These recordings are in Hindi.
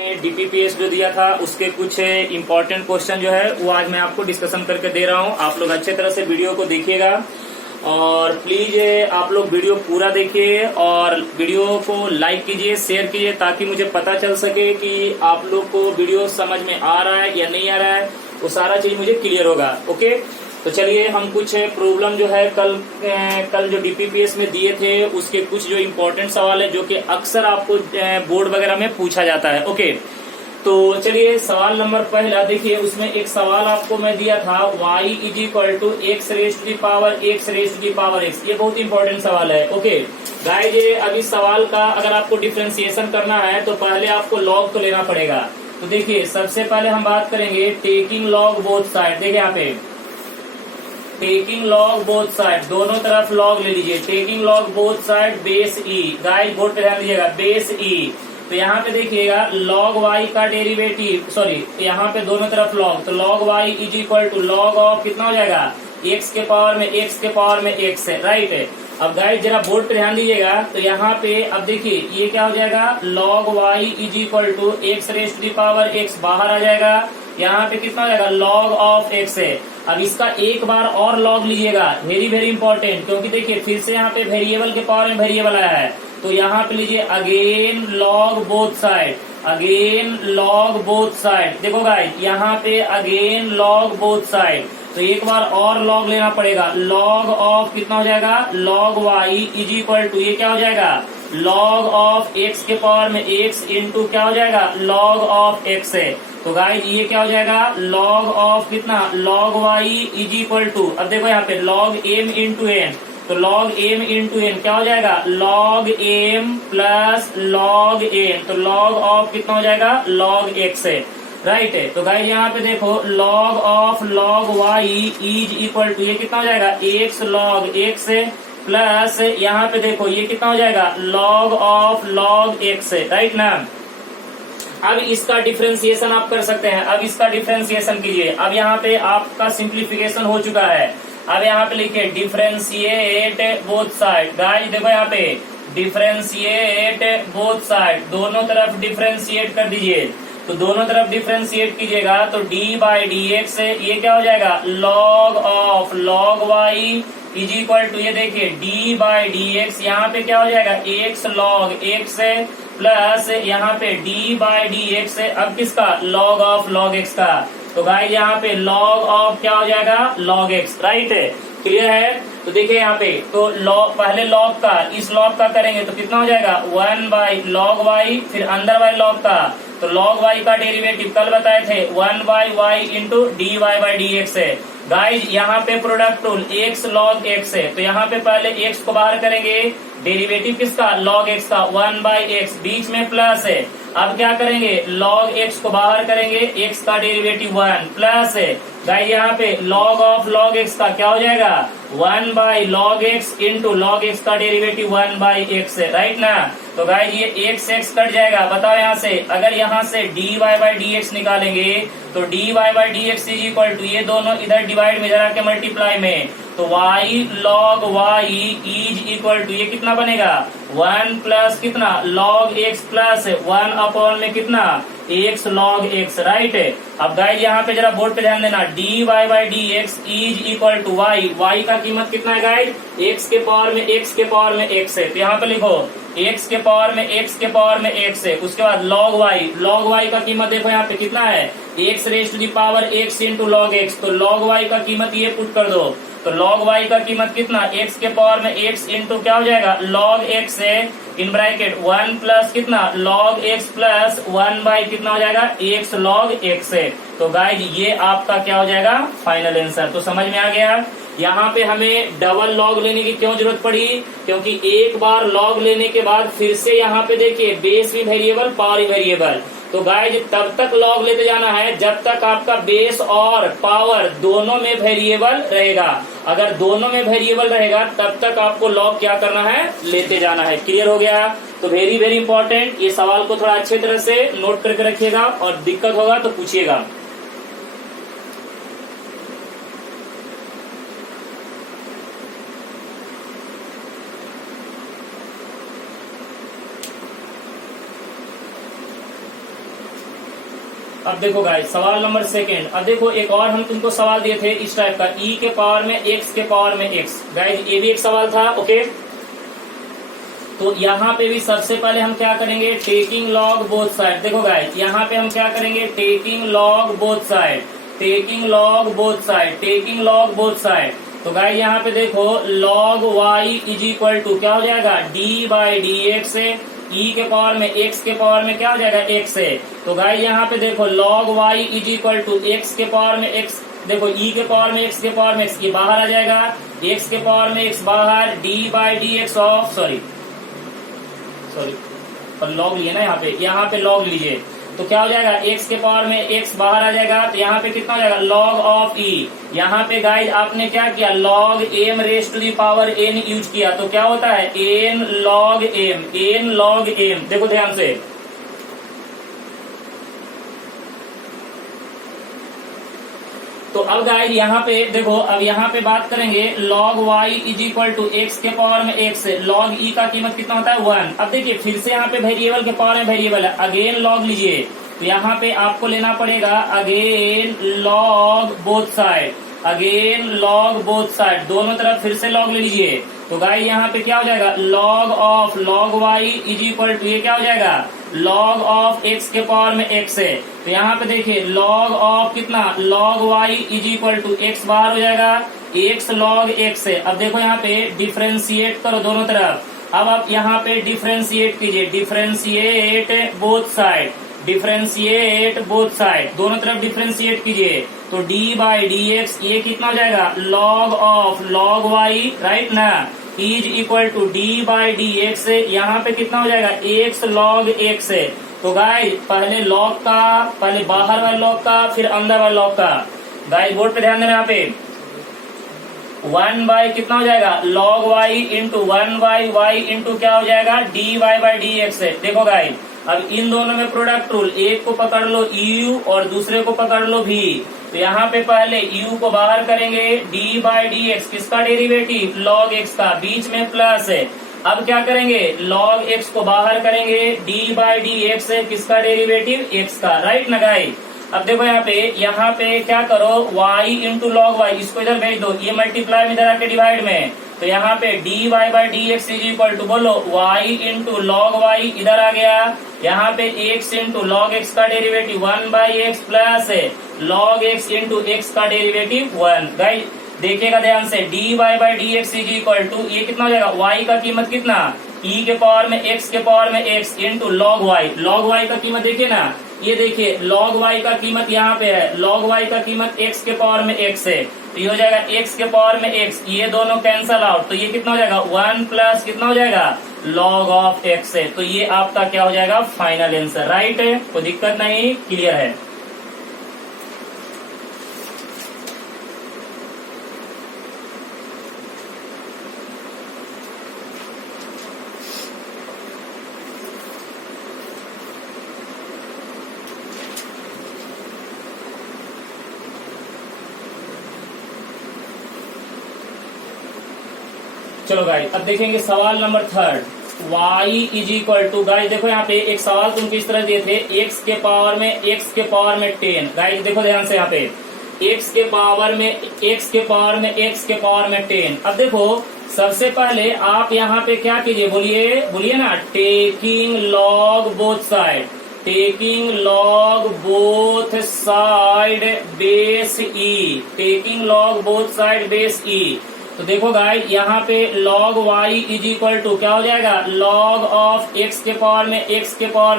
डीपीपीएस जो दिया था उसके कुछ इम्पोर्टेंट क्वेश्चन जो है वो आज मैं आपको डिस्कशन करके दे रहा हूँ। आप लोग अच्छे तरह से वीडियो को देखिएगा और प्लीज आप लोग वीडियो पूरा देखिए और वीडियो को लाइक कीजिए, शेयर कीजिए ताकि मुझे पता चल सके कि आप लोग को वीडियो समझ में आ रहा है या नहीं आ रहा है, वो सारा चीज मुझे क्लियर होगा। ओके, तो चलिए हम कुछ प्रॉब्लम जो है कल जो डीपीपीएस में दिए थे उसके कुछ जो इम्पोर्टेंट सवाल है जो कि अक्सर आपको बोर्ड वगैरह में पूछा जाता है। ओके, तो चलिए सवाल नंबर पहला देखिए, उसमें एक सवाल आपको मैं दिया था y is equal to x raise to the power x raise to the power x. ये बहुत इंपॉर्टेंट सवाल है। ओके गाइज, अब इस सवाल का अगर आपको डिफ्रेंसिएशन करना है तो पहले आपको लॉग तो लेना पड़ेगा। तो देखिए सबसे पहले हम बात करेंगे टेकिंग लॉग बोथ साइड। देखिए यहाँ पे टेकिंग लॉग बोथ साइड, दोनों तरफ लॉग ले लीजिए। Taking log both side base e, guys board पे ध्यान दीजिएगा, बेस ई। तो यहाँ पे देखिएगा लॉग वाई का डेरिवेटिव, सॉरी यहाँ पे दोनों तरफ लॉग, तो log y is equal to log of कितना हो जाएगा, एक्स के पावर में एक्स के पावर में एक्स है, राइट है। अब गाइस जरा बोर्ड पे ध्यान दीजिएगा, तो यहाँ पे अब देखिए ये क्या हो जाएगा, log y is equal to x raise to the power x बाहर आ जाएगा। यहाँ पे कितना हो जाएगा, लॉग ऑफ एक्स है। अब इसका एक बार और लॉग लीजिएगा, वेरी वेरी इंपॉर्टेंट, क्योंकि देखिए फिर से यहाँ पे वेरिएबल के पावर में वेरिएबल आया है। तो यहाँ पे लीजिए again log both side, again log both side. देखो गाइस यहाँ पे अगेन लॉग बोथ साइड, तो एक बार और लॉग लेना पड़ेगा। लॉग ऑफ कितना हो जाएगा, log y is equal to ये क्या हो जाएगा, लॉग ऑफ एक्स के पावर में एक्स इंटू क्या हो जाएगा, लॉग ऑफ एक्स है। तो गाइस ये क्या हो जाएगा, लॉग ऑफ कितना, log y is equal to, अब देखो यहाँ पे लॉग एम इंटू एन, तो लॉग एम इंटू एन क्या हो जाएगा, log m plus log n, तो लॉग ऑफ कितना हो जाएगा, लॉग एक्स है, राइट है। तो गाइस यहाँ पे देखो log of log y is equal to ये कितना हो जाएगा, एक्स लॉग एक्स है, प्लस यहाँ पे देखो ये कितना हो जाएगा, लॉग ऑफ लॉग एक्स है, राइट ना। अब इसका डिफरेंशिएशन आप कर सकते हैं, अब इसका डिफरेंशिएशन कीजिए। अब यहाँ पे आपका सिंप्लीफिकेशन हो चुका है। अब यहाँ पे लिखिए डिफरेंशिएट बोथ साइड। गाइस देखो यहाँ पे डिफरेंशिएट बोथ साइड, दोनों तरफ डिफरेंशिएट कर दीजिए। तो दोनों तरफ डिफरेंशिएट कीजिएगा तो डी बाई डी एक्स ये क्या हो जाएगा, log of log y is equal to ये देखिए डी बाई डी एक्स, यहाँ पे क्या हो जाएगा, एक्स लॉग एक्स है, प्लस यहाँ पे डी बाई डी एक्स है। अब किसका, लॉग ऑफ लॉग एक्स का। तो गाइस यहाँ पे लॉग ऑफ क्या हो जाएगा, लॉग एक्स, राइट है, क्लियर है। तो देखिए यहाँ पे तो लॉग, पहले लॉग का इस लॉग का करेंगे तो कितना हो जाएगा, 1 बाई लॉग वाई, फिर अंदर वाले लॉग का, तो लॉग वाई का डेरिवेटिव कल बताए थे 1 by y into d y by d x है। गाइज यहाँ पे product rule x log x है, तो यहाँ पे पहले एक्स को बाहर करेंगे, डेरिवेटिव किसका, लॉग एक्स का 1 बाई एक्स, बीच में प्लस है। अब क्या करेंगे, लॉग एक्स को बाहर करेंगे, एक्स का डेरिवेटिव 1 प्लस है। गाइज यहाँ पे लॉग ऑफ लॉग एक्स का क्या हो जाएगा, 1 by log x into log x का डेरिवेटिव 1 बाई एक्स है, राइट ना। तो गाइज ये एक्स एक्स कट जाएगा। बताओ यहाँ से, अगर यहाँ से d y by d x निकालेंगे तो d y by d x is equal to ये दोनों इधर डिवाइड में जरा के मल्टीप्लाई में, तो y log y is equal to ये कितना बनेगा, 1 प्लस कितना, log x प्लस 1 अपॉन में कितना, x log x, राइट है। अब गाइस यहाँ पे जरा बोर्ड पे ध्यान देना, d y by d x is equal to y, y का कीमत कितना है गाइस, x के पावर में x के पावर में x है, तो यहाँ पे लिखो x के पावर में x के पावर में x है। उसके बाद log y का कीमत देखो यहाँ पे कितना है, x raise to the power x into log x, तो log y का कीमत ये पुट कर दो, तो log y का कीमत कितना, x के पावर में x इंटू क्या हो जाएगा, log x है, इन ब्रैकेट 1 प्लस कितना, log x प्लस 1 बाई कितना हो जाएगा, x log x है। तो गाइस ये आपका क्या हो जाएगा, फाइनल आंसर। तो समझ में आ गया। यहाँ पे हमें डबल लॉग लेने की क्यों जरूरत पड़ी, क्योंकि एक बार लॉग लेने के बाद फिर से यहाँ पे देखिए बेस भी वेरिएबल पावर भी वेरिएबल, तो गाइज तब तक लॉग लेते जाना है जब तक आपका बेस और पावर दोनों में वेरिएबल रहेगा। अगर दोनों में वेरिएबल रहेगा तब तक आपको लॉग क्या करना है, लेते जाना है। क्लियर हो गया। तो वेरी वेरी इंपॉर्टेंट, ये सवाल को थोड़ा अच्छे तरह से नोट करके रखिएगा और दिक्कत होगा तो पूछिएगा। अब देखो गाइस सवाल नंबर सेकंड। अब देखो एक और हम तुमको सवाल दिए थे इस टाइप का, e के पावर में x के पावर में x। गाइस ये भी एक सवाल था। ओके, तो यहाँ पे भी सबसे पहले हम क्या करेंगे, टेकिंग लॉग बोथ साइड। देखो गाइस यहाँ पे हम क्या करेंगे, taking log both side, taking log both side, taking log both side. तो गाइस यहाँ पे देखो log y is equal to क्या हो जाएगा, d बाई डी एक्स है, e के पावर में x के पावर में क्या हो जाएगा, x है। तो गाइस यहाँ पे देखो log y is equal to x के पावर में x, देखो e के पावर में x के पावर में x, ये बाहर आ जाएगा, x के पावर में x बाहर, d by d x of sorry पर लॉग लिए ना, यहाँ पे लॉग लीजिए तो क्या हो जाएगा, x के पावर में x बाहर आ जाएगा, तो यहाँ पे कितना हो जाएगा log ऑफ e। यहाँ पे गाइज आपने क्या किया, log m raise to the power n use किया, तो क्या होता है n log m, n log m। देखो ध्यान से, तो अब गाइस यहाँ पे देखो, अब यहाँ पे बात करेंगे log y is equal to x के पावर में x, log e का कीमत कितना होता है 1। अब देखिए फिर से यहाँ पे वेरिएबल के पावर में वेरिएबल है, अगेन log लीजिए, तो यहाँ पे आपको लेना पड़ेगा again log both side, again log both side, दोनों तरफ फिर से log ले लीजिए। तो गाइस यहाँ पे क्या हो जाएगा, log of log y is equal to ये क्या हो जाएगा, log ऑफ x के पावर में x है। तो यहाँ पे देखिए log ऑफ कितना, log y is equal to x बाहर हो जाएगा, x log x है। अब देखो यहाँ पे डिफरेंशिएट करो दोनों तरफ। अब आप यहाँ पे डिफरेंशिएट कीजिए, differentiate both side, differentiate both side, दोनों तरफ डिफरेंशिएट कीजिए। तो d बाई डी एक्स ये कितना हो जाएगा, log of log y, right ना, is equal to d by d x, यहाँ पे कितना हो जाएगा, x log x है। तो गाइस पहले log का, पहले बाहर वाले log का, फिर अंदर वाले log का। गाइस बोर्ड पे ध्यान देना, यहाँ पे 1 बाई कितना हो जाएगा, log y into 1 by y into क्या हो जाएगा, dy बाई डी एक्स है। देखो गाइस अब इन दोनों में प्रोडक्ट रूल, एक को पकड़ लो u और दूसरे को पकड़ लो v। तो यहाँ पे पहले u को बाहर करेंगे, d बाई डी एक्स किसका डेरिवेटिव, log x का, बीच में प्लस है। अब क्या करेंगे, log x को बाहर करेंगे, d बाई डी एक्स है किसका डेरिवेटिव, x का, राइट ना गाइस। अब देखो यहाँ पे क्या करो, y इंटू लॉग y, इसको इधर भेज दो, ये मल्टीप्लाई में इधर आके डिवाइड में, तो यहाँ पे dy by d x is equal to बोलो y इंटू लॉग y इधर आ गया, यहाँ पे x इंटू लॉग x का डेरिवेटिव 1 बाई एक्स प्लस है log x इंटू x का डेरिवेटिव 1। गाइस देखिएगा ध्यान से, dy by d x is equal to ये कितना हो जाएगा, y का कीमत कितना, e के पावर में x के पावर में x into log y, log y का कीमत देखिए ना, ये देखिए log y का कीमत यहाँ पे है, log y का कीमत x के पावर में x है, तो ये हो जाएगा x के पावर में x, ये दोनों कैंसल आउट, तो ये कितना हो जाएगा 1 प्लस कितना हो जाएगा log ऑफ x है। तो ये आपका क्या हो जाएगा, फाइनल आंसर, राइट है, कोई दिक्कत नहीं, क्लियर है। चलो गाइस अब देखेंगे सवाल number 3, y is equal to, guys देखो यहाँ पे एक सवाल तुमको इस तरह दिए थे, x के पावर में 10। गाइस देखो ध्यान से, यहाँ पे x के पावर में x के पावर में 10। अब देखो सबसे पहले आप यहाँ पे क्या कीजिए, बोलिए ना, taking log both side, taking log both side base e, taking log both side base e। तो देखो गाइस यहाँ पे log y is equal to क्या हो जाएगा, log ऑफ x के पावर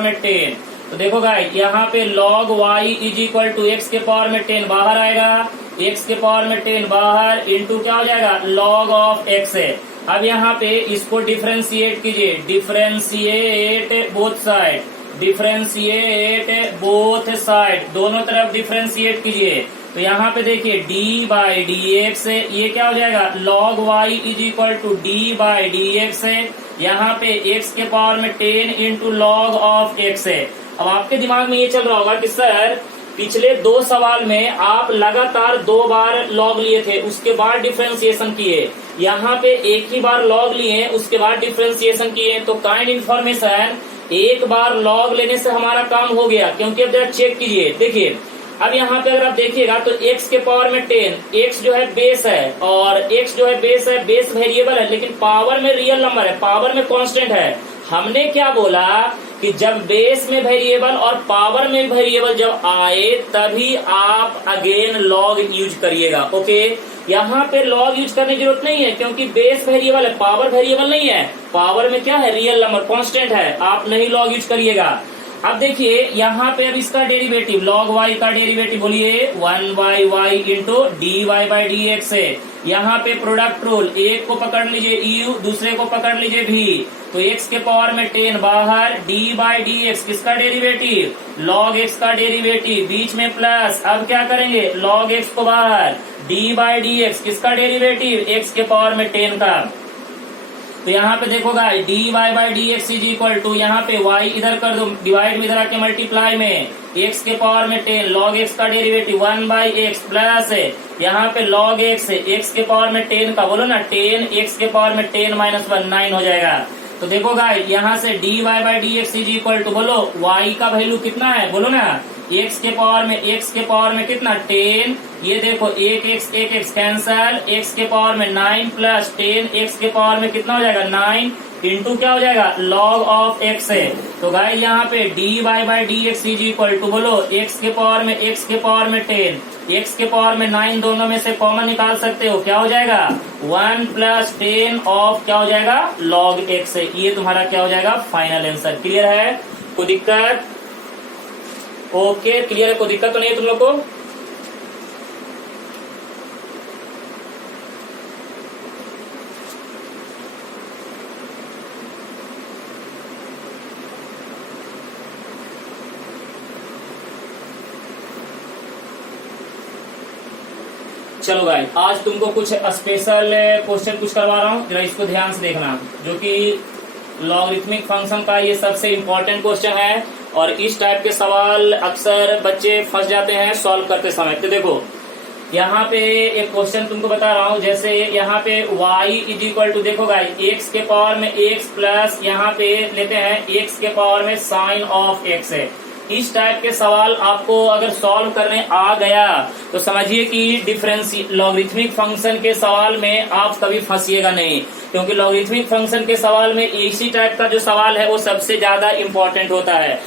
में 10। तो देखो गाइस यहाँ पे log y is equal to x के पावर में 10 बाहर आएगा, x के पावर में 10 बाहर इंटू क्या हो जाएगा, log ऑफ x है। अब यहाँ पे इसको डिफरेंशिएट कीजिए, differentiate both side, differentiate both side, दोनों तरफ डिफरेंशिएट कीजिए। तो यहाँ पे देखिए d बाई डी एक्स है, ये क्या हो जाएगा, log y is equal to d by d x है, यहाँ पे x के पावर में 10 इंटू लॉग ऑफ x है। अब आपके दिमाग में ये चल रहा होगा कि सर पिछले 2 सवाल में आप लगातार 2 बार लॉग लिए थे, उसके बाद डिफरेंशिएशन किए, यहाँ पे एक ही बार लॉग लिए उसके बाद डिफरेंशिएशन किए। तो काइंड इन्फॉर्मेशन एक बार log लेने से हमारा काम हो गया, क्योंकि अब जरा चेक कीजिए, देखिए अब यहाँ पे अगर आप देखिएगा तो x के पावर में 10, x जो है बेस है और x जो है बेस वेरिएबल है, लेकिन पावर में रियल नंबर है, पावर में कांस्टेंट है। हमने क्या बोला कि जब बेस में वेरिएबल और पावर में वेरिएबल जब आए तभी आप अगेन लॉग यूज करिएगा। ओके, यहाँ पे लॉग यूज करने की जरूरत नहीं है, क्योंकि बेस वेरिएबल है, पावर वेरिएबल नहीं है। पावर में क्या है, रियल नंबर कांस्टेंट है, आप नहीं लॉग यूज करिएगा। अब देखिए यहाँ पे अब इसका डेरिवेटिव लॉग y का डेरिवेटिव बोलिए 1/y into dy by d x है। यहाँ पे प्रोडक्ट रूल, एक को पकड़ लीजिए u, दूसरे को पकड़ लीजिए v, तो x के पावर में 10 बाहर, d बाई डी एक्स किसका डेरिवेटिव, log x का डेरिवेटिव, बीच में प्लस। अब क्या करेंगे, log x को बाहर, d बाई डी एक्स किसका डेरिवेटिव, x के पावर में 10 का। तो यहाँ पे देखो guys dy by d x is equal to, यहाँ पे y इधर कर दो, डिवाइड में इधर आके मल्टीप्लाई में, x के पावर में 10, log x का डेरिवेटिव 1/x प्लस है, यहाँ पे log x है, x के पावर में 10 का, बोलो ना 10, x के पावर में 10 माइनस 1 9 हो जाएगा। तो देखो गाइस यहाँ से dy by d x is equal to, बोलो y का वैल्यू कितना है, बोलो ना x के पावर में कितना 10, ये देखो एक x कैंसल, x के पावर में 9 प्लस 10, x के पावर में कितना हो जाएगा 9 इंटू क्या हो जाएगा log ऑफ x है। तो गाइस यहाँ पे dy by d x is equal to, बोलो x के पावर में 10, x के पावर में 9, दोनों में से कॉमन निकाल सकते हो, क्या हो जाएगा 1 प्लस 10 ऑफ क्या हो जाएगा log x है। ये तुम्हारा क्या हो जाएगा फाइनल आंसर। क्लियर है, कोई दिक्कत? ओके क्लियर है, कोई दिक्कत तो नहीं है तुम लोग को? चलो गाइस आज तुमको कुछ स्पेशल क्वेश्चन कुछ करवा रहा हूँ, जरा इसको ध्यान से देखना, जो कि लॉगरिथमिक फंक्शन का ये सबसे इम्पोर्टेंट क्वेश्चन है और इस टाइप के सवाल अक्सर बच्चे फंस जाते हैं सॉल्व करते समय। तो देखो यहाँ पे एक क्वेश्चन तुमको बता रहा हूँ, जैसे यहाँ पे y इज इक्वल टू, देखो गाइस x के पावर में x प्लस यहाँ पे लेते हैं x के पावर में साइन ऑफ x है। इस टाइप के सवाल आपको अगर सॉल्व करने आ गया तो समझिए कि लॉगरिथमिक फंक्शन के सवाल में आप कभी फंसिएगा नहीं, क्योंकि लॉगरिथमिक फंक्शन के सवाल में इसी टाइप का जो सवाल है वो सबसे ज्यादा इम्पोर्टेंट होता है।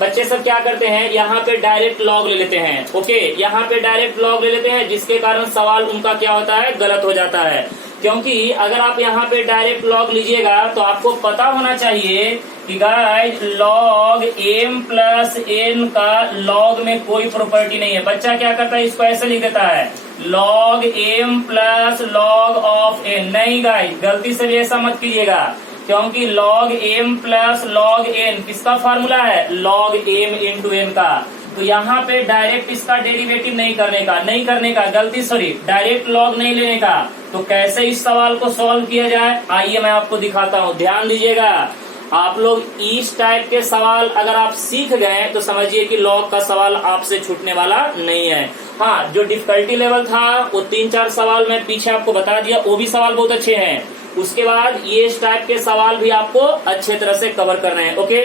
बच्चे सब क्या करते हैं, यहाँ पे डायरेक्ट लॉग ले लेते हैं। ओके, यहाँ पे डायरेक्ट लॉग ले लेते हैं, जिसके कारण सवाल उनका क्या होता है, गलत हो जाता है। क्योंकि अगर आप यहाँ पे डायरेक्ट लॉग लीजिएगा तो आपको पता होना चाहिए कि guys log m plus n का लॉग में कोई प्रॉपर्टी नहीं है। बच्चा क्या करता है, इसको ऐसे लिख देता है log m plus log of n। नहीं गाइस, गलती से भी ऐसा मत कीजिएगा, क्योंकि log m plus log n किसका फार्मूला है, log m इंटू n का। तो यहाँ पे डायरेक्ट इसका डेरिवेटिव नहीं करने का गलती, सॉरी डायरेक्ट लॉग नहीं लेने का। तो कैसे इस सवाल को सॉल्व किया जाए, आइए मैं आपको दिखाता हूँ। ध्यान दीजिएगा, आप लोग इस टाइप के सवाल अगर आप सीख गए तो समझिए कि लॉग का सवाल आपसे छूटने वाला नहीं है। हाँ, जो डिफिकल्टी लेवल था वो 3-4 सवाल मैं पीछे आपको बता दिया, वो भी सवाल बहुत अच्छे हैं। उसके बाद ये इस टाइप के सवाल भी आपको अच्छे तरह से कवर करने हैं। ओके,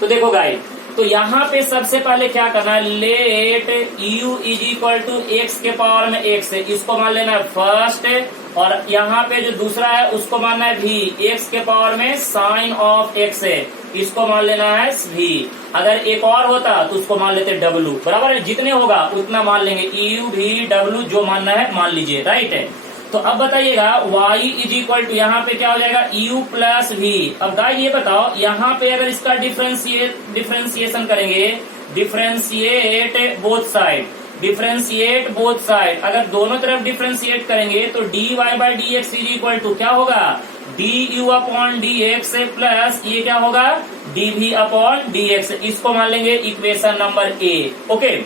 तो देखो गाइस, तो यहाँ पे सबसे पहले क्या करना है, let u is equal to x के पावर में x है, इसको मान लेना है फर्स्ट, और यहाँ पे जो दूसरा है उसको मानना है v, x के पावर में साइन ऑफ x है, इसको मान लेना है v। अगर एक और होता तो उसको मान लेते w, बराबर है, जितने होगा उतना मान लेंगे, u v w जो मानना है मान लीजिए, राइट है। तो अब बताइएगा y इज इक्वल टू, यहाँ पे क्या हो जाएगा u प्लस v। अब गाइस ये बताओ, यहाँ पे अगर इसका डिफरेंशिएशन करेंगे, डिफरेंशिएट बोथ साइड, अगर दोनों तरफ डिफरेंशिएट करेंगे तो dy by d x is equal to क्या होगा, du upon d x plus ये क्या होगा dv अपॉन डी एक्स। इसको मान लेंगे इक्वेशन नंबर ए। ओके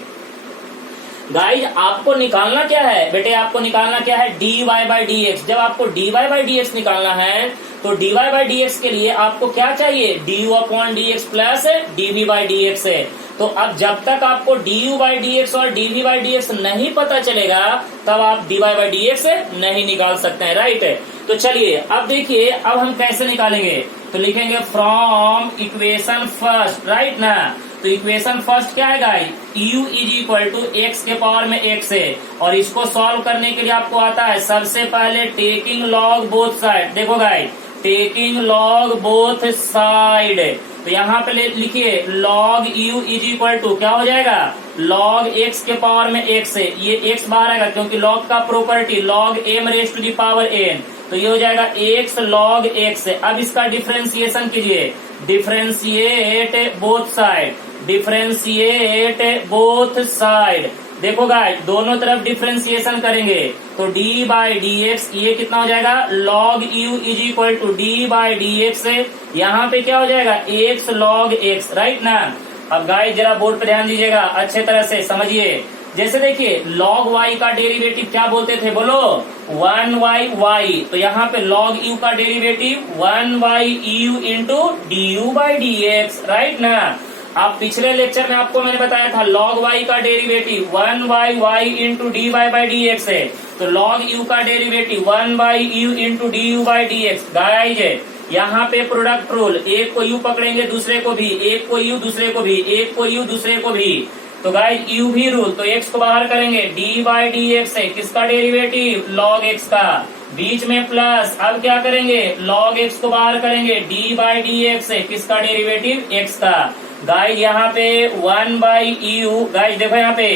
गाइस, आपको निकालना क्या है बेटे, आपको निकालना क्या है dy बाई डी एक्स। जब आपको dy बाई डी एक्स निकालना है तो dy बाई डी एक्स के लिए आपको क्या चाहिए, du upon d x plus dv by d x है। तो अब जब तक आपको du बाई डी एक्स और dv बाई डी एक्स नहीं पता चलेगा तब आप dy बाई डी एक्स नहीं निकाल सकते हैं, राइट। तो चलिए अब देखिए अब हम कैसे निकालेंगे, तो लिखेंगे फ्रॉम इक्वेशन फर्स्ट, राइट ना। तो इक्वेशन फर्स्ट क्या है guys, u is equal to x के पावर में x है, और इसको सॉल्व करने के लिए आपको आता है सबसे पहले टेकिंग लॉग बोथ साइड। देखो guys, taking log both side, तो यहाँ पे लिखिए log u is equal to क्या हो जाएगा, log x के पावर में x है, ये x बाहर आएगा क्योंकि log का property log m raise to the power n, तो ये हो जाएगा x log x। अब इसका डिफरेंशिएशन कीजिए, differentiate both side, differentiate both side. देखो गाइस दोनों तरफ डिफरेंशिएशन करेंगे तो d बाई डी एक्स, ये कितना हो जाएगा log u is equal to d by d x, यहाँ पे क्या हो जाएगा x log x, राइट ना। अब गाइस जरा बोर्ड पे ध्यान दीजिएगा, अच्छे तरह से समझिए। जैसे देखिए log y का डेरिवेटिव क्या बोलते थे, बोलो 1y, तो यहाँ पे log u का derivative 1u into du by d x, right ना। आप पिछले लेक्चर में आपको मैंने बताया था log y का derivative 1y into dy by d x है, तो log u का derivative 1u into du by d x. Guys यहाँ पे प्रोडक्ट रूल, एक को u पकड़ेंगे दूसरे को भी, एक को u दूसरे को भी, एक को u दूसरे को भी, तो गाइस u भी रूल, तो x को बाहर करेंगे d बाई डी एक्स है, किसका डेरिवेटिव log x का, बीच में प्लस, अब क्या करेंगे log x को बाहर करेंगे d बाई डी एक्स है, किसका डेरिवेटिव x का। गाइस यहाँ पे 1 बाई यू, गाइस देखो यहाँ पे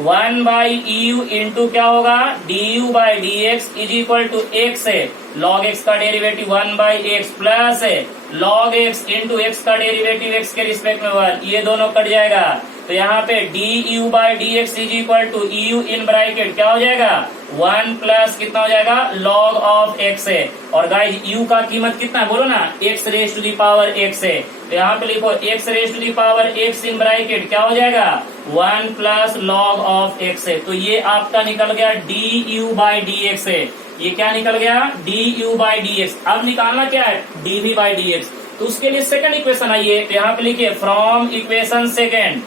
1 बाई यू इंटू क्या होगा du by d x is equal to x है, log x का डेरिवेटिव 1 बाई एक्स प्लस है log x इंटू एक्स का डेरिवेटिव x के रिस्पेक्ट में 1, ये दोनों कट जाएगा, तो यहाँ पे du by d x is equal to u in bracket क्या हो जाएगा 1 प्लस कितना हो जाएगा log ऑफ x है, और गाइस u का कीमत कितना है बोलो ना, x raise to the power x है, तो यहाँ पे लिखो x raise to the power x in bracket क्या हो जाएगा 1 प्लस log ऑफ x है, तो ये आपका निकल गया du बाई डी एक्स है, ये क्या निकल गया du बाई डी एक्स। अब निकालना क्या है dv बाई डी एक्स, तो उसके लिए सेकंड इक्वेशन आइए, तो यहाँ पे लिखिए from equation second,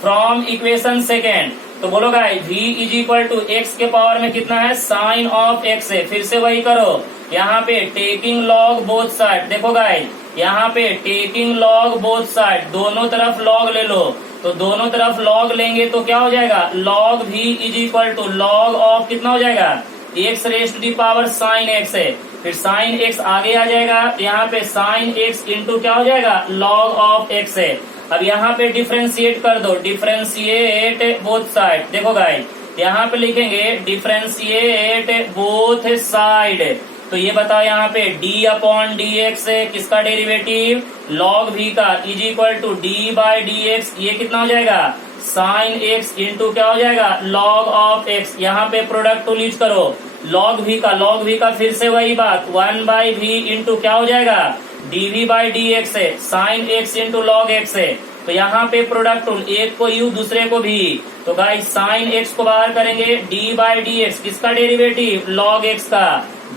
from equation second, तो बोलो guys v is equal to x के पावर में कितना है साइन ऑफ x है, फिर से वही करो, यहाँ पे टेकिंग लॉग बोथ साइड, देखो गाइस यहाँ पे टेकिंग लॉग बोथ साइड, दोनों तरफ लॉग ले लो, तो दोनों तरफ लॉग लेंगे तो क्या हो जाएगा log v is equal to log of कितना हो जाएगा x raise to the power sine x है, फिर साइन x आगे आ जाएगा, यहाँ पे साइन x इंटू क्या हो जाएगा log ऑफ x है। अब यहाँ पे डिफरेंशिएट कर दो, डिफरेंशिएट बोथ साइड, देखो गाइस यहाँ पे लिखेंगे डिफरेंशिएट बोथ साइड, तो ये बताओ यहाँ पे d अपॉन डी एक्स है, किसका डेरिवेटिव log v का is equal to d by d x, ये कितना हो जाएगा साइन x इंटू क्या हो जाएगा log ऑफ x, यहाँ पे प्रोडक्ट टूल यूज करो, log v का फिर से वही बात 1 बाई v इंटू क्या हो जाएगा dv बाई डी एक्स है, sine x into log x है, तो यहाँ पे प्रोडक्ट टूल, एक को u दूसरे को भी, तो गाइस साइन x को बाहर करेंगे d बाई डी एक्स, किसका डेरिवेटिव log x का,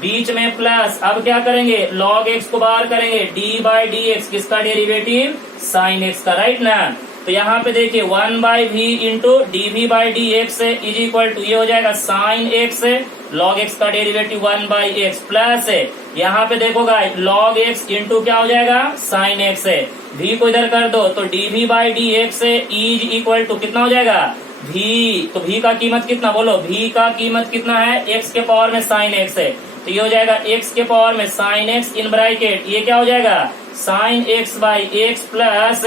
बीच में प्लस, अब क्या करेंगे log x को बाहर करेंगे d बाई डी एक्स, किसका डेरिवेटिव साइन x का, राइट ना। तो यहाँ पे देखिए 1 by v into dv by d x is equal to ये हो जाएगा साइन x, log x का डेरिवेटिव 1 बाई एक्स प्लस है, यहाँ पे देखो गाइस log x इंटू क्या हो जाएगा साइन x है, v को इधर कर दो तो dv by d x is equal to कितना हो जाएगा v, तो v का कीमत कितना बोलो, v का कीमत कितना है x के पावर में साइन x है, तो ये हो जाएगा x के पावर में साइन x इन ब्रैकेट, ये क्या हो जाएगा sine x by x plus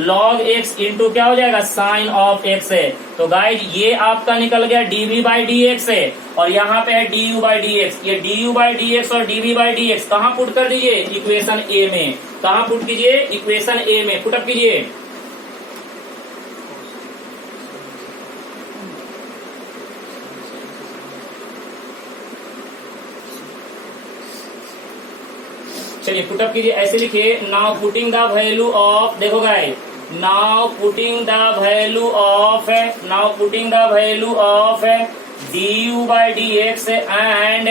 log x into क्या हो जाएगा साइन ऑफ x है, तो गाइज ये आपका निकल गया dv बाई डी एक्स है, और यहाँ पे है du बाई डी एक्स, ये du बाई डी एक्स और dv बाई डी एक्स कहाँ पुट कर दीजिए इक्वेशन a में, कहाँ पुट कीजिए इक्वेशन a में पुटअप कीजिए। चलिए पुटअप कीजिए, ऐसे लिखिए now putting the value of, देखो guys now putting the value of, now putting the value of du by d x and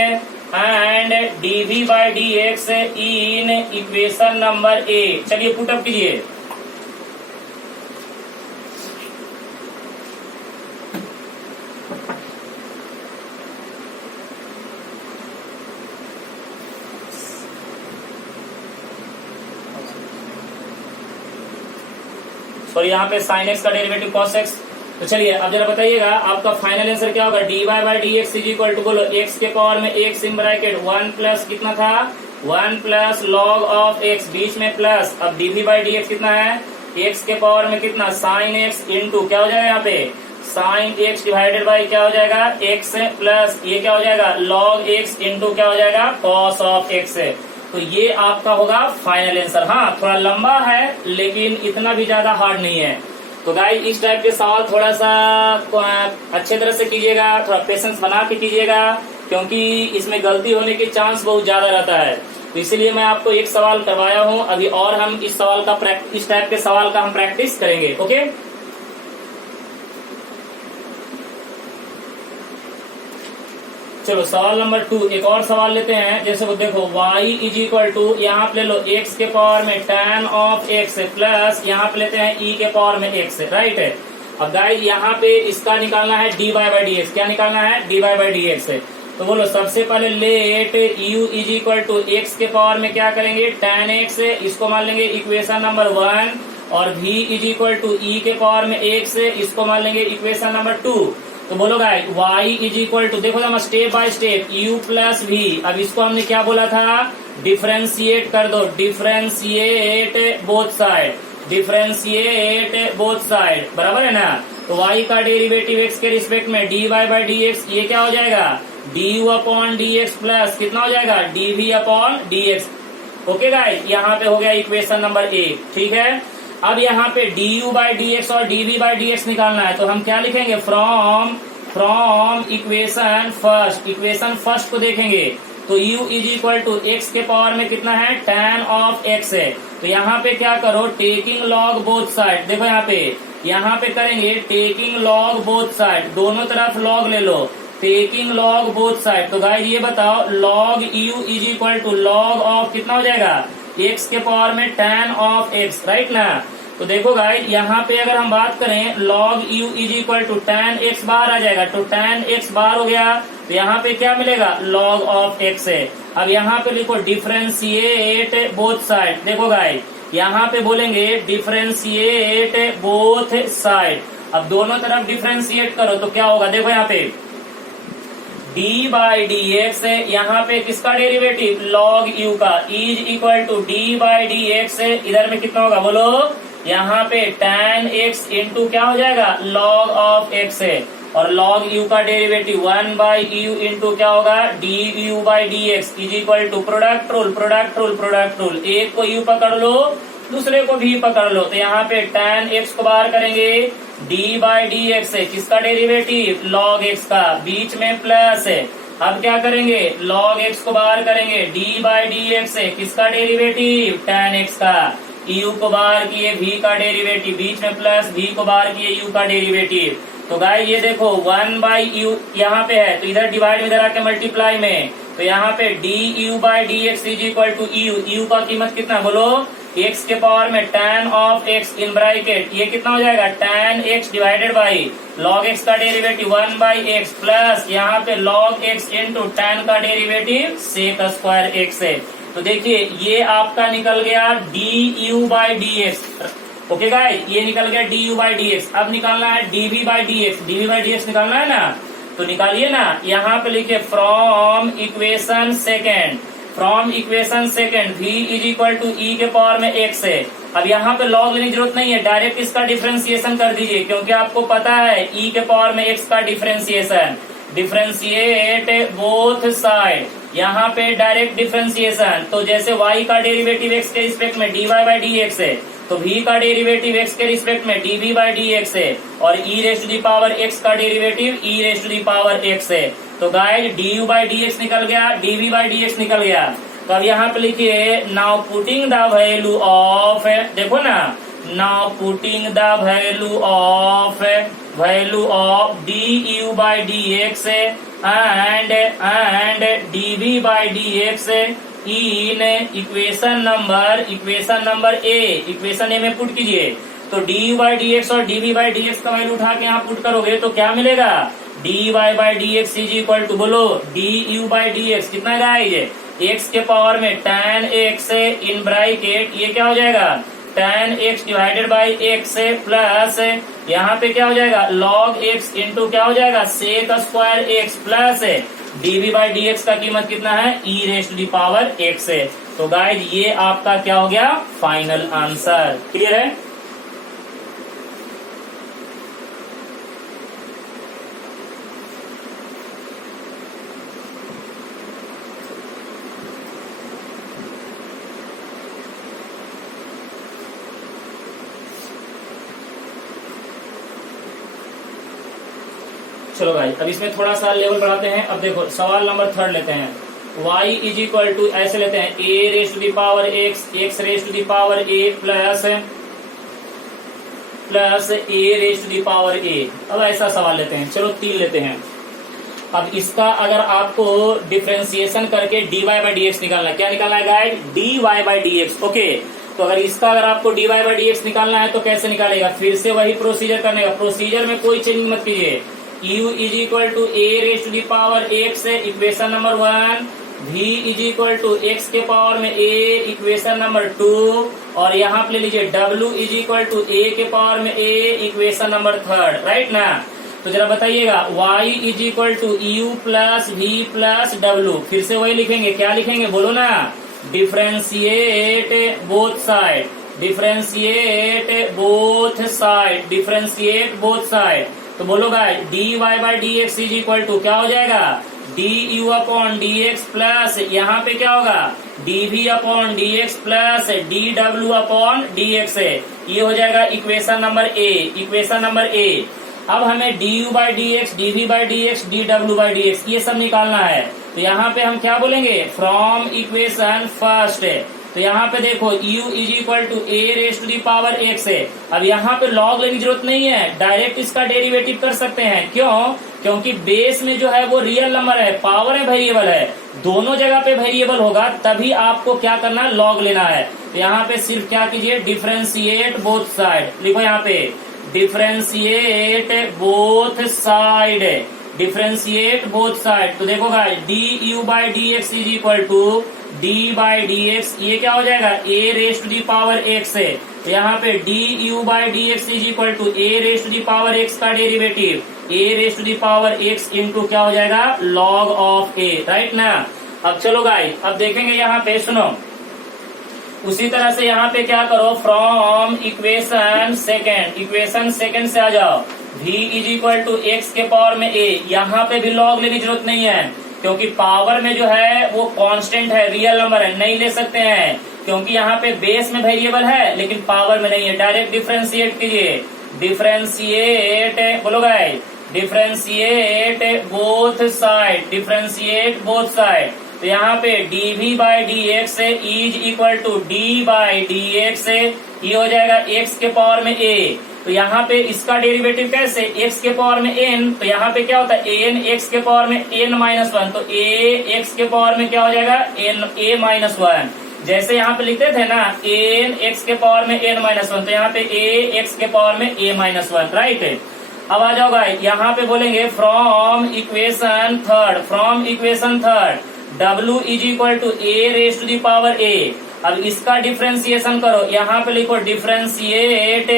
and dv by dx in equation number A. चलिए पुटअप कीजिए। सॉरी यहाँ पे साइन एक्स का डेरिवेटिव कॉस एक्स। तो चलिए अब जरा बताइएगा आपका फाइनल आंसर क्या होगा। D y by d x is equal to बोलो एक्स के पावर में एक्स इन ब्रैकेट 1 प्लस कितना था 1 प्लस लॉग ऑफ एक्स बीच में प्लस। अब डीवी बाई डी एक्स कितना है एक्स के पावर में कितना साइन एक्स इंटू क्या हो जाएगा यहाँ पे साइन एक्स डिवाइडेड बाई क्या हो जाएगा एक्स प्लस ये क्या हो जाएगा लॉग एक्स इंटू क्या हो जाएगा कॉस ऑफ एक्स। तो ये आपका होगा फाइनल आंसर। हाँ थोड़ा लंबा है लेकिन इतना भी ज्यादा हार्ड नहीं है। तो गाइस इस टाइप के सवाल थोड़ा सा अच्छे तरह से कीजिएगा, थोड़ा पेशेंस बना के कीजिएगा क्योंकि इसमें गलती होने के चांस बहुत ज्यादा रहता है। तो इसीलिए मैं आपको एक सवाल करवाया हूँ अभी और हम इस सवाल का इस टाइप के सवाल का हम प्रैक्टिस करेंगे। ओके चलो सवाल नंबर 2 एक और सवाल लेते हैं। जैसे वो देखो y इज इक्वल टू यहाँ पे ले लो x के पावर में tan ऑफ x प्लस यहाँ पे लेते हैं e के पावर में x राइट है। अब गाइस यहाँ पे इसका निकालना है dy बाई डी एक्स। क्या निकालना है dy बाई डी एक्स। तो बोलो सबसे पहले let u is equal to x के पावर में क्या करेंगे tan x इसको मान लेंगे इक्वेशन नंबर 1 और v is equal to e के पावर में x इसको मान लेंगे इक्वेशन नंबर 2। तो बोलो guys y is equal to देखो हम step by step u plus v। अब इसको हमने क्या बोला था डिफरेंशिएट कर दो differentiate both side differentiate both side बराबर है ना। तो y का डेरिवेटिव x के रिस्पेक्ट में dy बाई डी एक्स ये क्या हो जाएगा du upon d x plus कितना हो जाएगा dv upon d x. Okay guys यहाँ पे हो गया इक्वेशन नंबर 1 ठीक है। अब यहाँ पे du बाई डी एक्स और dv बाई डी एक्स निकालना है तो हम क्या लिखेंगे फ्रॉम इक्वेशन फर्स्ट को देखेंगे तो u is equal to x के पावर में कितना है tan ऑफ x है। तो यहाँ पे क्या करो टेकिंग लॉग बोथ साइड देखो यहाँ पे करेंगे टेकिंग लॉग बोथ साइड दोनों तरफ लॉग ले लो टेकिंग लॉग बोथ साइड। तो गाइस ये बताओ log u is equal to log of कितना हो जाएगा x के पावर में tan ऑफ x राइट ना। तो देखो गाइस यहाँ पे अगर हम बात करें log u is equal to tan x बार आ जाएगा तो tan x बार हो गया। तो यहाँ पे क्या मिलेगा log ऑफ x है। अब यहाँ पे लिखो डिफरेंशिएट बोथ साइड। देखो गाइस यहाँ पे बोलेंगे डिफरेंशिएट बोथ साइड। अब दोनों तरफ डिफरेंशिएट करो तो क्या होगा देखो यहाँ पे d बाई डी एक्स यहाँ पे किसका डेरिवेटिव log u का is equal to d by d x इधर में कितना होगा बोलो यहाँ पे tan x इंटू क्या हो जाएगा log ऑफ x है और log u का डेरिवेटिव 1 बाई u इंटू क्या होगा du by d x is equal to product rule एक को u पकड़ लो दूसरे को भी पकड़ लो। तो यहाँ पे tan x को बाहर करेंगे d बाई डी एक्स है किसका डेरिवेटिव log x का बीच में प्लस है। अब क्या करेंगे log x को बाहर करेंगे d बाई डी एक्स है किसका डेरिवेटिव tan x का u को बाहर किए v का डेरिवेटिव बीच में प्लस v को बाहर किए u का डेरिवेटिव। तो गाइस ये देखो 1 बाई u यहाँ पे है तो इधर डिवाइड में इधर आके मल्टीप्लाई में तो यहाँ पे du by d x is equal to u का कीमत कितना बोलो x के पावर में tan of x in bracket ये कितना हो जाएगा tan x divided by log x का डेरिवेटिव 1 बाई x प्लस यहाँ पे log x इंटू tan का डेरिवेटिव सेक स्क्वायर x है। तो देखिए ये आपका निकल गया du by d x. Okay guys ये निकल गया du बाई डी एक्स। अब निकालना है dv बाई डी एक्स निकालना है ना तो निकालिए ना। यहाँ पे लिखिए from equation second v is equal to e के पावर में x है। अब यहाँ पे लॉग लेने की जरूरत नहीं है डायरेक्ट इसका डिफरेंशिएशन कर दीजिए क्योंकि आपको पता है e के पावर में x का डिफरेंशिएशन डिफरेंशिएट बोथ साइड यहाँ पे डायरेक्ट डिफरेंशिएशन। तो जैसे y का डेरिवेटिव x के रिस्पेक्ट में dy बाई डी एक्स है तो v का डेरिवेटिव x के रिस्पेक्ट में dv बाई डी एक्स है और e raise to the power x का derivative e raise to the power x है। तो guys du by d x निकल गया dv बाई डी एक्स निकल गया। तो अब यहाँ पे लिखिए now putting the value of देखो ना now putting the value of du by dx and dv by dx in equation number A, equation A में पुट कीजिए। तो du by dx और dv by dx का वैल्यू उठा के यहाँ पुट करोगे तो क्या मिलेगा, dy by dx is equal to, बोलो du by dx कितना गाइज, x के पावर में tan x इन ब्रैकेट ये क्या हो जाएगा tan x divided by x plus यहाँ पे क्या हो जाएगा log x इंटू क्या हो जाएगा sec square x plus dv by dx का कीमत कितना है e raised to the power x है। तो गाइज ये आपका क्या हो गया फाइनल आंसर। क्लियर है। चलो भाई अब इसमें थोड़ा सा लेवल बढ़ाते हैं। अब देखो सवाल नंबर 3 लेते हैं। y इज इक्वल टू ऐसे लेते हैं a raise to the power x raise to the power a plus a raise to the power a। अब ऐसा सवाल लेते हैं। चलो 3 लेते हैं। अब इसका अगर आपको डिफ्रेंसिएशन करके dy बाई dx निकालना है, क्या निकालना है guide, dy by dx। Okay, तो अगर इसका अगर आपको dy बाई dx निकालना है तो कैसे निकालेगा, फिर से वही प्रोसीजर करने का। प्रोसीजर में कोई चेंज मत कीजिए। u is equal to a raise to the power x equation number 1, v is equal to x के पावर में a इक्वेशन नंबर 2, और यहाँ पे ले लीजिए w is equal to a के पावर में a इक्वेशन नंबर 3, राइट ना। तो जरा बताइएगा y is equal to u plus v plus w, फिर से वही लिखेंगे। क्या लिखेंगे बोलो ना, differentiate both side, differentiate both side. तो बोलो guys dy by dx is equal to क्या हो जाएगा, du अपॉन dx प्लस यहाँ पे क्या होगा dv upon dx plus dw upon dx है। ये हो जाएगा equation number A, equation number ए। अब हमें du by dx, dv by dx, dw by dx ये सब निकालना है। तो यहाँ पे हम क्या बोलेंगे, फ्रॉम इक्वेशन फर्स्ट। तो यहाँ पे देखो u is equal to a raise to the power x है। अब यहाँ पे लॉग लेने की जरूरत नहीं है, डायरेक्ट इसका डेरिवेटिव कर सकते हैं। क्यों, क्योंकि बेस में जो है वो रियल नंबर है, पावर है वेरिएबल है, दोनों जगह पे वेरिएबल होगा, तभी आपको क्या करना है लॉग लेना है। तो यहाँ पे सिर्फ क्या कीजिए, डिफ्रेंशिएट बोथ साइड लिखो, यहाँ पे differentiate both side, differentiate both side. तो देखो guys du by dx is equal to d by dx, ये क्या हो जाएगा a raise to the power x है। तो यहाँ पे du by dx is equal to a raise to the power x का derivative a raise to the power x into क्या हो जाएगा log ऑफ a, राइट ना। अब चलो गाइस अब देखेंगे यहाँ पे, सुनो उसी तरह से यहाँ पे क्या करो, फ्रॉम इक्वेशन सेकेंड से आ जाओ। v is equal to x के पावर में a, यहाँ पे भी लॉग लेने की जरूरत नहीं है, क्योंकि पावर में जो है वो कांस्टेंट है, रियल नंबर है, नहीं ले सकते हैं, क्योंकि यहाँ पे बेस में वेरिएबल है लेकिन पावर में नहीं है। डायरेक्ट डिफ्रेंशिएट कीजिए, डिफ्रेंशिएट बोलो guys, differentiate both side, differentiate both side. तो यहाँ पे dv by dx is equal to d by dx, ये हो जाएगा x के पावर में a। तो यहाँ पे इसका डेरिवेटिव कैसे, x के पावर में n, तो यहाँ पे क्या होता है n x के पावर में n माइनस 1, तो a x के पावर में क्या हो जाएगा n a माइनस 1। जैसे यहाँ पे लिखते थे ना n x के पावर में n माइनस 1, तो यहाँ पे a x के पावर में a माइनस 1, राइट। अब आ जाओ गाइस यहाँ पे बोलेंगे from equation third w is equal to a raise to the power a। अब इसका डिफ्रेंसिएशन करो, यहाँ पे लिखो differentiate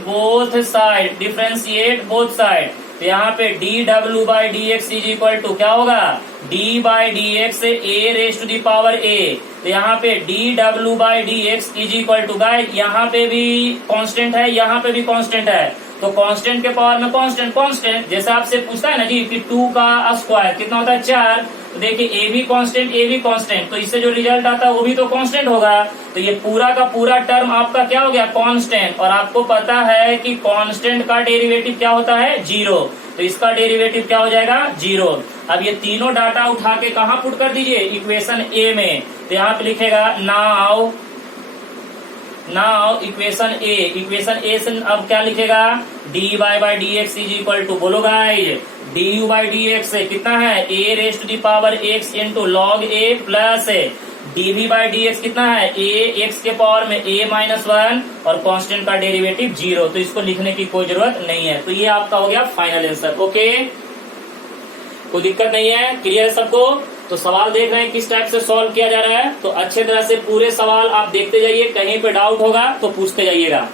both side, differentiate both side. तो यहाँ पे dw by dx is equal to क्या होगा, d by dx a raise to the power a। तो यहाँ पे dw by dx is equal to guys, यहाँ पे भी कांस्टेंट है, यहाँ पे भी कांस्टेंट है, तो कांस्टेंट के पावर में कांस्टेंट जैसे आपसे पूछता है ना जी कि 2 का स्क्वायर कितना होता है 4, तो देखिए ए भी कांस्टेंट, तो इससे जो रिजल्ट आता है वो भी तो कांस्टेंट होगा। तो ये पूरा का पूरा टर्म आपका क्या हो गया कांस्टेंट, और आपको पता है कि कांस्टेंट का डेरिवेटिव क्या होता है 0, तो इसका डेरिवेटिव क्या हो जाएगा 0। अब ये तीनों डाटा उठा के कहाँ पुट कर दीजिए, इक्वेशन ए में। तो यहाँ पे लिखेगा नाउ नाउ इक्वेशन ए से अब क्या लिखेगा, d y by d x is equal to, बोलो guys, d u by d x कितना है, a raised to the power x into log a plus d v by d x कितना है, ए एक्स के पावर में ए माइनस 1 और कांस्टेंट का डेरिवेटिव 0। तो इसको लिखने की कोई जरूरत नहीं है। तो ये आपका हो गया फाइनल आंसर। ओके, कोई दिक्कत नहीं है, क्लियर है सबको। तो सवाल देख रहे हैं किस टाइप से सॉल्व किया जा रहा है, तो अच्छे तरह से पूरे सवाल आप देखते जाइए, कहीं पे डाउट होगा तो पूछते जाइएगा।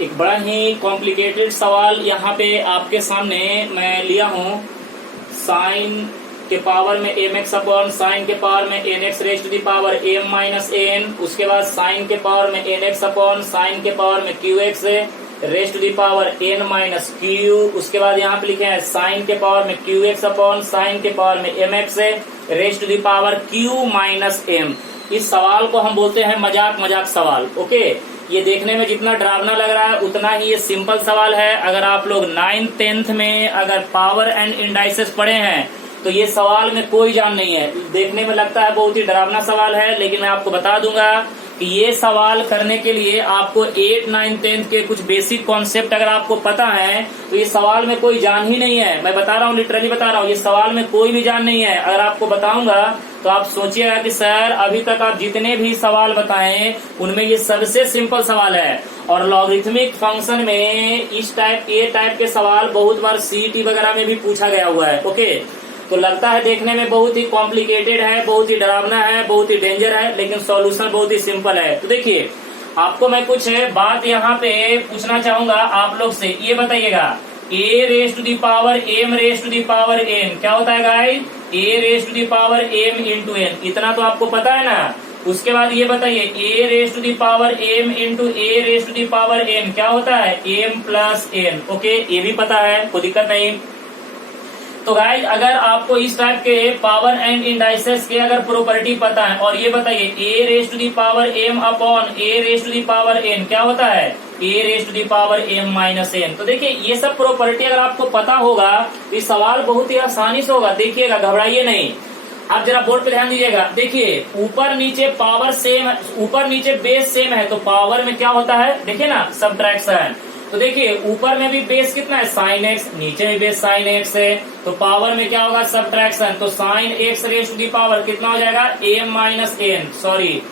एक बड़ा ही कॉम्प्लिकेटेड सवाल यहाँ पे आपके सामने मैं लिया हूँ। साइन के पावर में एम एक्स अपॉन साइन के पावर में n x raised to the power m minus n, उसके बाद साइन के पावर में एन एक्स अपॉन साइन के पावर में q x raised to the power n minus q, उसके बाद यहाँ पे लिखे हैं साइन के पावर में क्यू एक्स अपॉन साइन के पावर में m x raised to the power q minus m. इस सवाल को हम बोलते हैं मजाक सवाल। ओके, ये देखने में जितना डरावना लग रहा है उतना ही ये सिंपल सवाल है। अगर आप लोग 9th 10th में अगर पावर एंड इंडाइसेस पढ़े हैं तो ये सवाल में कोई जान नहीं है। देखने में लगता है बहुत ही डरावना सवाल है, लेकिन मैं आपको बता दूंगा कि ये सवाल करने के लिए आपको 8, 9, 10 के कुछ बेसिक कॉन्सेप्ट अगर आपको पता है तो ये सवाल में कोई जान ही नहीं है। मैं बता रहा हूँ, लिटरली बता रहा हूँ, ये सवाल में कोई भी जान नहीं है। अगर आपको बताऊंगा तो आप सोचिएगा कि सर अभी तक आप जितने भी सवाल बताएं उनमें ये सबसे सिंपल सवाल है। और लॉगरिथमिक फंक्शन में ये टाइप के सवाल बहुत बार सीईटी वगैरह में भी पूछा गया हुआ है। ओके, तो लगता है देखने में बहुत ही कॉम्प्लिकेटेड है, बहुत ही डरावना है, बहुत ही डेंजर है, लेकिन सॉल्यूशन बहुत ही सिंपल है। तो देखिए, आपको मैं कुछ बात यहाँ पे पूछना चाहूंगा आप लोग से। ये बताइएगा, a raised to the power m raised to the power n क्या होता है guys, a raised to the power m into n, इतना तो आपको पता है ना। उसके बाद ये बताइए, a raised to the power m into a raised to the power n क्या होता है, एम प्लस एन। ओके, ये भी पता है, कोई दिक्कत नहीं। तो गाइज अगर आपको इस टाइप के पावर एंड इंडाइसेस के अगर प्रॉपर्टी पता है, और ये बताइए a raised to the power m upon a raised to the power n क्या होता है, a raised to the power m minus n. तो देखिए ये सब प्रॉपर्टी अगर आपको पता होगा तो ये सवाल बहुत ही आसानी से होगा। देखिएगा, घबराइए नहीं। आप जरा बोर्ड पे ध्यान दीजिएगा। देखिए ऊपर नीचे पावर सेम, ऊपर नीचे बेस सेम है तो पावर में क्या होता है, देखिए ना, सब्ट्रैक्शन। तो देखिए ऊपर में भी बेस कितना है, साइन एक्स, नीचे भी बेस साइन एक्स है, तो पावर में क्या होगा, सब्ट्रैक्शन। तो sine x race to the power कितना हो जाएगा, एम माइनस एन। सॉरी,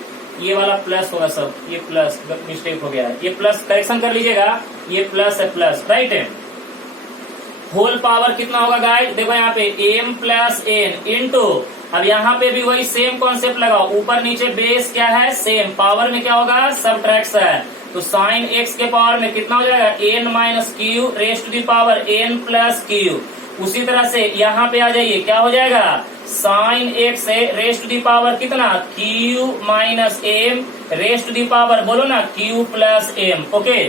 ये वाला प्लस होगा, सब ये प्लस मिस्टेक हो गया है, ये प्लस करेक्शन कर लीजिएगा, ये प्लस है, प्लस राइट है। होल पावर कितना होगा गाइस, देखो यहाँ पे एम प्लस एन इंटू, अब यहाँ पे भी वही सेम कॉन्सेप्ट लगाओ, ऊपर नीचे बेस क्या है, सेम, पावर में क्या होगा, सब्ट्रैक्शन। तो साइन एक्स के पावर में कितना हो जाएगा, n minus q raise to the power n plus q. उसी तरह से यहाँ पे आ जाइए, क्या हो जाएगा, sine x race to the power कितना, q minus m raised to the power, बोलो ना, क्यू प्लस एम। ओके,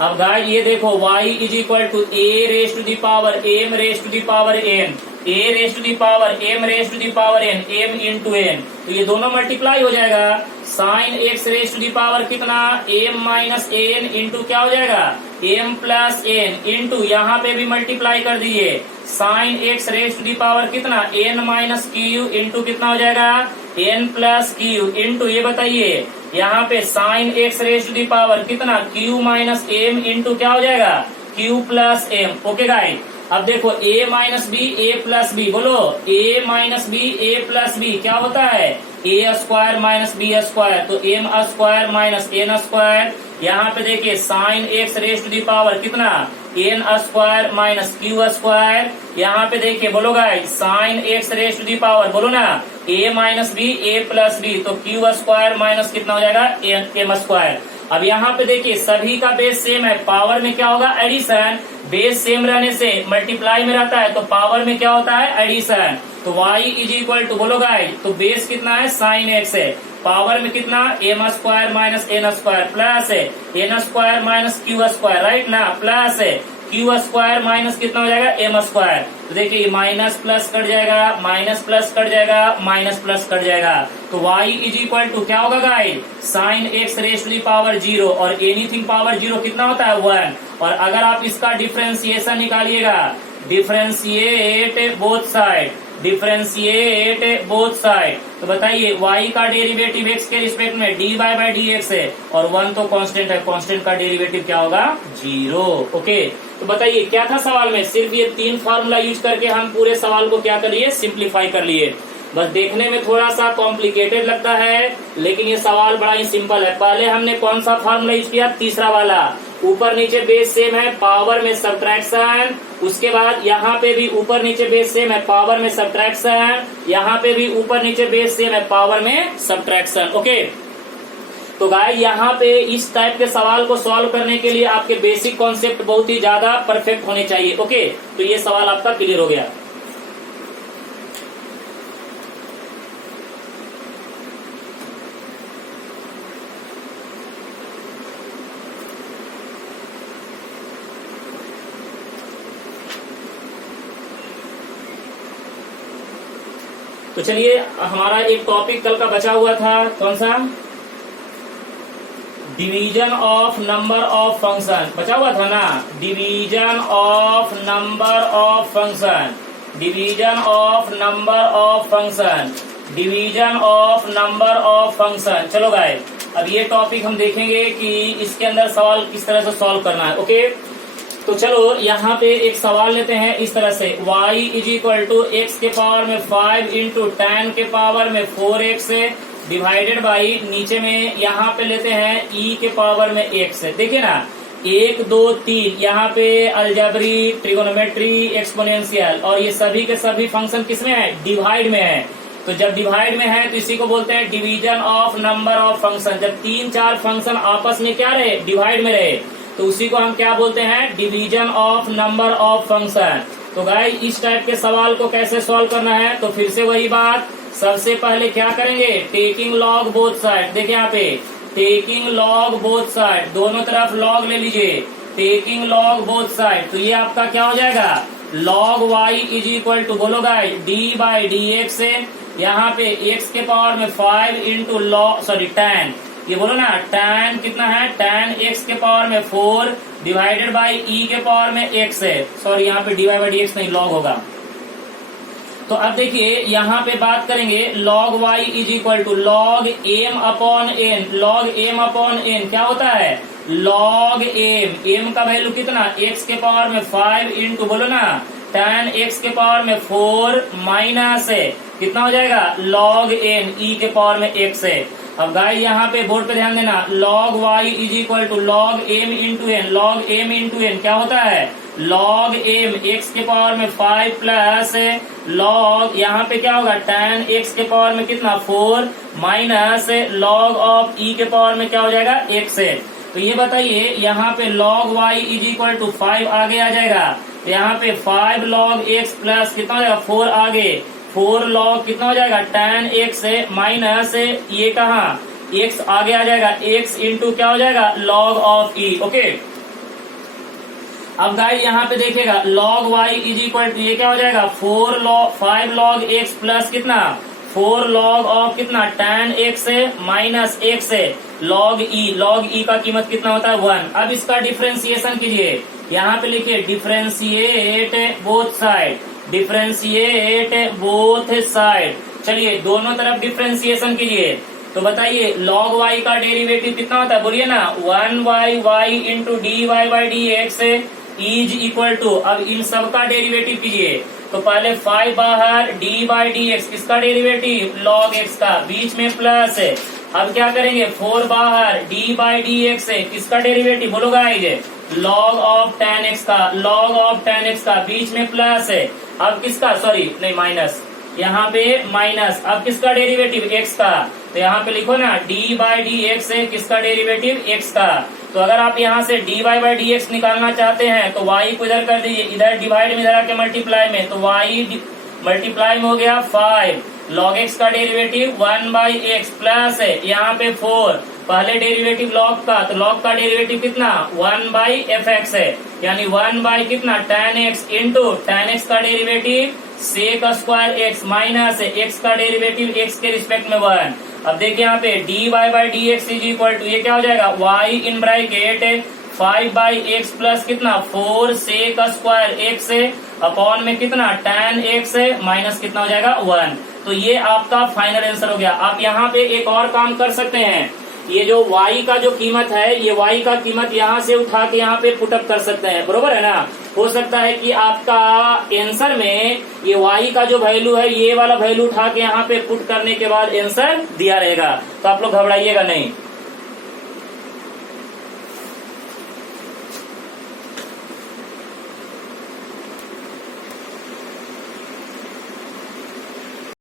अब गाइस ये देखो y is equal to a raised to the power m raised to the power n, a raised to the power m raised to the power n, m into n. तो ये दोनों मल्टीप्लाई हो जाएगा, sine x race to the power कितना, एम माइनस एन इंटू क्या हो जाएगा, एम प्लस एन इंटू, यहाँ पे भी मल्टीप्लाई कर दीजिए, sine x race to the power कितना, एन माइनस क्यू इंटू कितना हो जाएगा, एन प्लस क्यू इंटू, ये बताइए यहाँ पे sine x race to the power कितना, क्यू माइनस एम इंटू क्या हो जाएगा, q plus m. Okay guys, अब देखो a minus b a plus b, बोलो a minus b a plus b क्या होता है, a square minus b square, तो m square minus n square. यहाँ पे देखिए sine x raise to the power कितना, n square minus q square. यहाँ पे देखिए बोलो guys sine x raise to the power, बोलो ना a minus b a plus b, तो क्यू स्क्वायर माइनस कितना हो जाएगा एम स्क्वायर। अब यहाँ पे देखिए सभी का बेस सेम है, पावर में क्या होगा एडिशन, बेस सेम रहने से मल्टीप्लाई में रहता है तो पावर में क्या होता है एडिशन। तो y इज इक्वल टू बोलो गाइस, तो बेस कितना है साइन एक्स है, पावर में कितना m square minus n square plus है n square minus q square, right ना, प्लस है क्यू स्क्वायर माइनस कितना हो जाएगा एम स्क्वायर। तो देखिए माइनस प्लस कट जाएगा, माइनस प्लस कट जाएगा, माइनस प्लस कट जाएगा, तो y इज इक्वल टू क्या होगा guys, sine x raise to the power 0 और एनीथिंग पावर 0 कितना होता है 1। और अगर आप इसका डिफरेंशिएशन निकालिएगा, differentiate both side, differentiate both side, तो बताइए y का डेरिवेटिव x के रिस्पेक्ट में dy बाई डी एक्स है और 1 तो कांस्टेंट है, कांस्टेंट का डेरिवेटिव क्या होगा 0। ओके, तो बताइए क्या था सवाल में, सिर्फ ये 3 फार्मूला यूज करके हम पूरे सवाल को क्या कर लिए, सिंप्लीफाई कर लिए। बस देखने में थोड़ा सा कॉम्प्लिकेटेड लगता है लेकिन ये सवाल बड़ा ही सिंपल है। पहले हमने कौन सा फार्मूला यूज किया, तीसरा वाला, ऊपर नीचे बेस सेम है पावर में सब्ट्रैक्शन, उसके बाद यहाँ पे भी ऊपर नीचे बेस सेम है पावर में सब्ट्रैक्शन, यहाँ पे भी ऊपर नीचे बेस सेम है पावर में सब्ट्रैक्शन। ओके, तो गाइस यहाँ पे इस टाइप के सवाल को सॉल्व करने के लिए आपके बेसिक कॉन्सेप्ट बहुत ही ज्यादा परफेक्ट होने चाहिए। ओके, तो ये सवाल आपका क्लियर हो गया। तो चलिए हमारा एक टॉपिक कल का बचा हुआ था, कौन सा, division of number of function बचा हुआ था ना, division of number of function, division of number of function, division of number of function. चलो गाइस अब ये टॉपिक हम देखेंगे कि इसके अंदर सवाल किस तरह से सॉल्व करना है। ओके, तो चलो यहाँ पे एक सवाल लेते हैं इस तरह से, y is equal to x के पावर में 5 इंटू टेन के पावर में 4x डिवाइडेड बाई, नीचे में यहाँ पे लेते हैं e के पावर में x। देखिए ना 1 2 3 यहाँ पे अलजेब्री, ट्रिगोनोमेट्री, एक्सपोनेंशियल, और ये सभी के सभी फंक्शन किसमें है, डिवाइड में है। तो जब डिवाइड में है तो इसी को बोलते हैं division of number of function. जब 3-4 फंक्शन आपस में क्या रहे, डिवाइड में रहे, तो उसी को हम क्या बोलते हैं, division of number of function. तो गाइस इस टाइप के सवाल को कैसे सॉल्व करना है, तो फिर से वही बात, सबसे पहले क्या करेंगे, टेकिंग लॉग बोथ साइड। देखिए यहाँ पे टेकिंग लॉग बोथ साइड, दोनों तरफ लॉग ले लीजिए, टेकिंग लॉग बोथ साइड, तो ये आपका क्या हो जाएगा, log y is equal to बोलो guys d by d x, यहाँ पे x के पावर में 5 इंटू लॉग tan, ये बोलो ना tan कितना है, tan x के पावर में 4 डिवाइडेड बाई e के पावर में x है, सॉरी यहाँ पे डी बाई डी एक्स नहीं लॉग होगा। तो अब देखिए यहाँ पे बात करेंगे log y is equal to log m upon n, log m upon n क्या होता है, log m का वैल्यू कितना, x के पावर में 5 इंटू बोलो ना tan x के पावर में 4 माइनस है कितना हो जाएगा, log n e के पावर में x है। अब गाइस यहाँ पे बोर्ड पे ध्यान देना, log y is equal to log m into n, log m into n क्या होता है, log m x के पावर में 5 प्लस log यहाँ पे क्या होगा, tan x के पावर में कितना 4 माइनस log ऑफ e के पावर में क्या हो जाएगा x है। तो ये बताइए यहाँ पे log y is equal to 5 आगे आ जाएगा, तो यहाँ पे 5 log x प्लस कितना हो जाएगा 4 आगे, 4 log कितना हो जाएगा tan x माइनस ये कहाँ x आगे आ जाएगा, x इंटू क्या हो जाएगा log ऑफ e। ओके, अब गाइस यहाँ पे देखिएगा log y is equal to ये क्या हो जाएगा 5 log x प्लस कितना 4 log ऑफ कितना tan x minus x log e का कीमत कितना होता है 1। अब इसका डिफरेंशिएशन कीजिए, यहाँ पे लिखिए differentiate both side, differentiate both side. चलिए दोनों तरफ डिफरेंशिएशन कीजिए, तो बताइए log y का डेरिवेटिव कितना होता है, बोलिए ना 1 y into dy by d x is equal to, अब इन सब का डेरिवेटिव कीजिए। तो पहले 5 बाहर, डी बाई डी एक्स, किसका डेरिवेटिव, लॉग एक्स का, बीच में प्लस है। अब क्या करेंगे, 4 बाहर, डी बाई डी एक्स है, किसका डेरिवेटिव बोलो guys, log of tan x का, लॉग ऑफ tan x का, बीच में प्लस है। अब किसका, सॉरी नहीं माइनस, यहाँ पे माइनस, अब किसका डेरिवेटिव, x का, तो यहाँ पे लिखो ना डी बाई डी एक्स है, किसका डेरिवेटिव, x का। तो अगर आप यहाँ से d y by d x निकालना चाहते हैं तो y को इधर कर दीजिए, इधर डिवाइड में इधर आके मल्टीप्लाई में, तो y मल्टीप्लाई में हो गया 5, लॉग x का डेरिवेटिव 1 बाई एक्स प्लस है, यहाँ पे 4, पहले डेरिवेटिव लॉग का, तो लॉग का डेरिवेटिव कितना, 1 बाई एफ एक्स है, यानी 1 बाई कितना tan x into tan x का derivative sec square x minus है x का डेरिवेटिव x के रिस्पेक्ट में 1। अब देखिए यहाँ पे d y by d x is equal to, ये क्या हो जाएगा, y in bracket 5 by x plus कितना 4 सेक स्क्वायर x है, अपॉन में कितना tan x है, माइनस कितना हो जाएगा 1। तो ये आपका फाइनल आंसर हो गया। आप यहाँ पे एक और काम कर सकते हैं, ये जो y का जो कीमत है, ये y का कीमत यहाँ से उठा के यहाँ पे पुटअप कर सकते हैं, बरोबर है ना। हो सकता है कि आपका आंसर में ये y का जो वैल्यू है, ये वाला वैल्यू उठा के यहाँ पे पुट करने के बाद आंसर दिया रहेगा, तो आप लोग घबराइएगा नहीं।